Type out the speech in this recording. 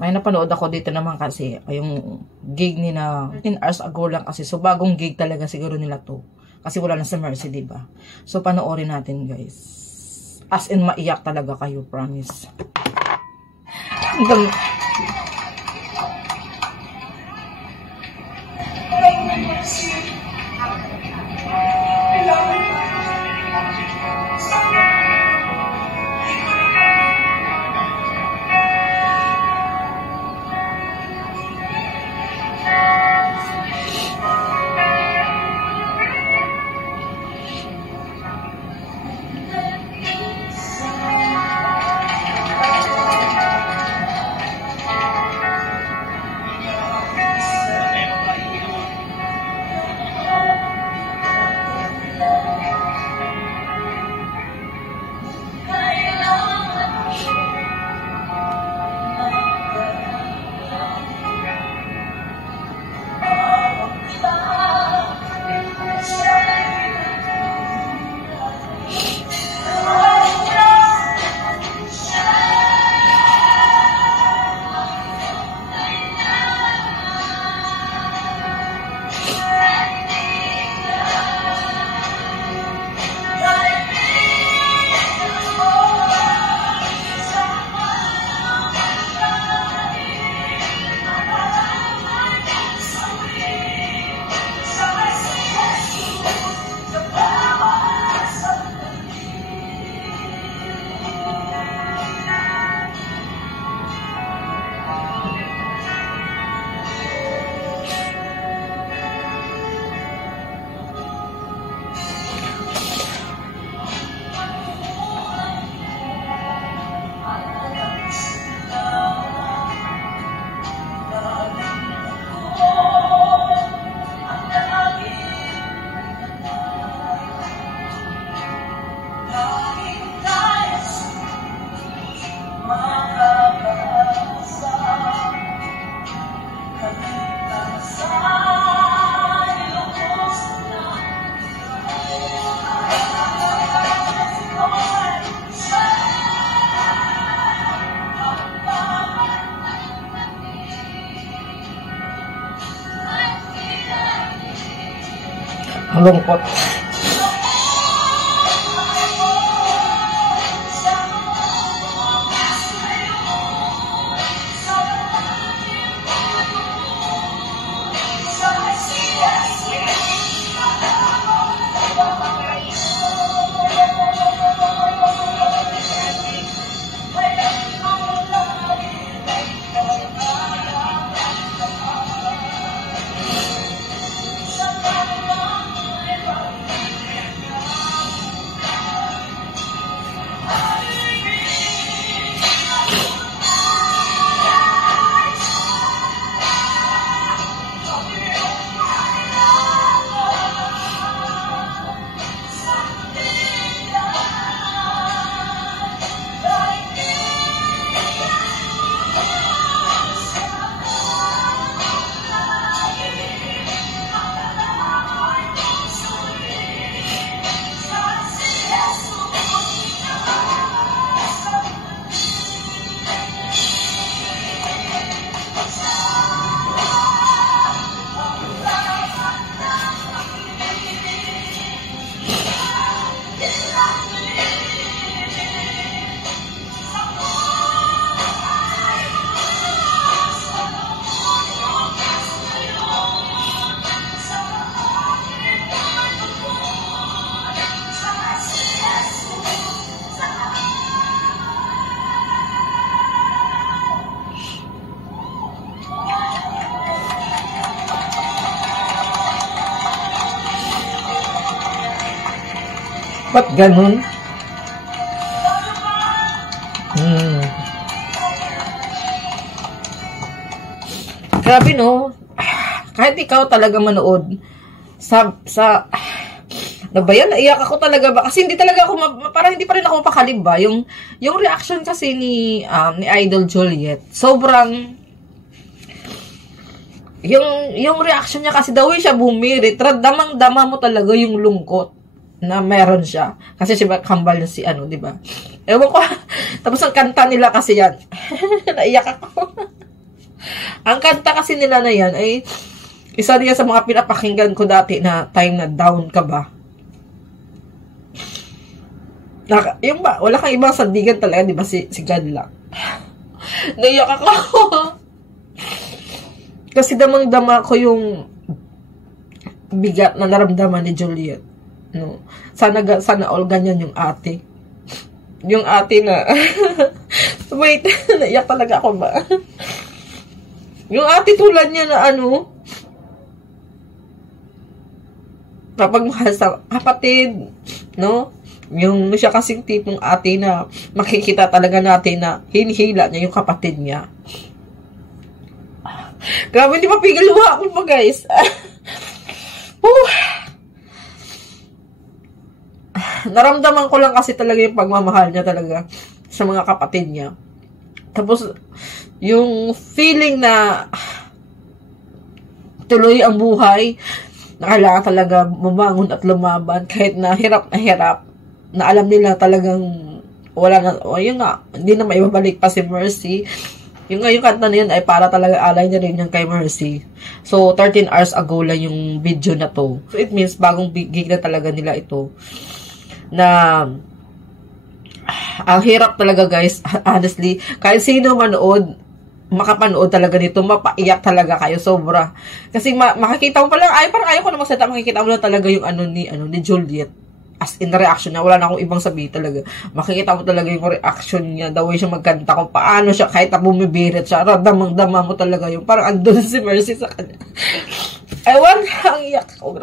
May napanood ako dito naman kasi yung gig ni na 15 hours ago lang kasi. So bagong gig talaga siguro nila to. Kasi wala na sa Mercy, diba? So panoorin natin, guys. As in maiyak talaga kayo, promise. Ang lungkot. Ba't ganun? Grabe, no? Kahit ikaw talaga manood ano ba yan? Naiyak ako talaga ba? Kasi hindi talaga ako, parang hindi pa rin ako mapakalim ba? Yung reaction kasi ni Idol Juliet, sobrang, yung reaction niya kasi the way siya bumirit, damang-dama mo talaga yung lungkot. na meron siya. Kasi siya kambal na si ano, di ba? Ewan ko. Tapos ang kanta nila kasi yan. Naiyak ako. Ang kanta kasi nila na yan ay isa rin sa mga pinapakinggan ko dati na time na down ka ba. Yung ba, wala kang ibang sandigan talaga, di ba? Si God lang. Naiyak ako. Kasi damang-dama ko yung bigat na naramdaman ni Juliet. No. Sana all ganyan yung ate. Yung ate na wait, naiyak talaga ako ba? Yung ate tulad niya na ano, napagmahal sa kapatid, no? Yung siya kasing tipong ate na makikita talaga natin na hinihila niya yung kapatid niya. Grabe, hindi mapigil luha ako pa, guys. Naramdaman ko lang kasi talaga yung pagmamahal niya talaga sa mga kapatid niya. Tapos, yung feeling na tuloy ang buhay, na kailangan talaga bumangon at lumaban kahit na hirap, na alam nila talagang wala na, o yun nga, hindi na maibabalik pa si Mercy. Yung kanta na yun ay para talaga alay niya rin yung kay Mercy. So, 13 hours ago lang yung video na to. So, it means bagong gig na talaga nila ito. Na, ang hirap talaga, guys, honestly. Kahit sino manood, makapanood talaga nito, mapaiyak talaga kayo, sobra. Kasi makikita mo pa lang, ay, parang ayaw ko na magsalita, makikita mo lang talaga yung ni Juliet. As in reaction niya, wala na akong ibang sabi talaga. Makikita mo talaga yung reaction niya, the way siya magkanta, kung paano siya, kahit na bumibirit siya, damang-dama mo talaga yung, parang andun si Mercy sa kanya. Ewan, ang iyak ko.